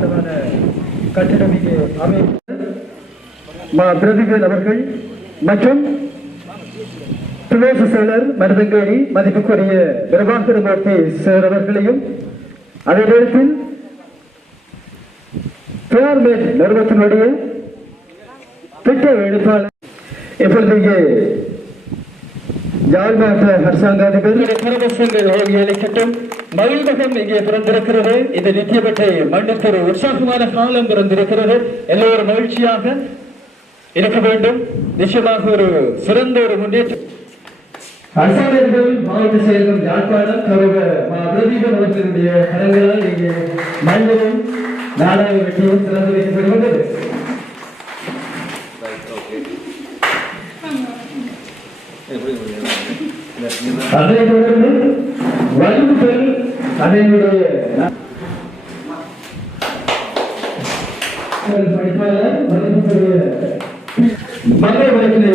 பிரம்மாண்டமான கட்டிடம் இங்கே அமை மா அவர்கள் மற்றும் பிரதேச செயலர் மருதங்கேணி மதிப்புக்குரிய பிரபாகரமூர்த்தி சார் அவர்களையும் அதே நேரத்தில் நிறுவனத்தினுடைய திட்ட எழுப்பாளர் இப்பொழுது இங்கே யாழ் மாவட்ட அரசாங்க அதிபர் பரவசங்கள் ஓவியலை சட்டம் மகிழ்வகம் இங்கே பிறந்திருக்கிறது. இந்த நித்தியப்பட்டை மண்ணுக்கு ஒரு உற்சாகமான காலம் பிறந்திருக்கிறது. எல்லோரும் மகிழ்ச்சியாக இருக்க வேண்டும். நிச்சயமாக ஒரு சிறந்த ஒரு முன்னேற்றம் அரசாங்கர்கள் மாவட்ட செயலகம் யாழ்ப்பாணம் கௌரவ மா பிரதீபன் அவர்களுடைய கரங்களால் இங்கே மண்ணிலும் நாடக வெற்றியும் திறந்து வைக்கப்படுகிறது அதை தொடர்ந்து வகுப்புகள் அதனுடைய படிப்பாளர் வகுப்புடைய மக்கள் வழக்கினை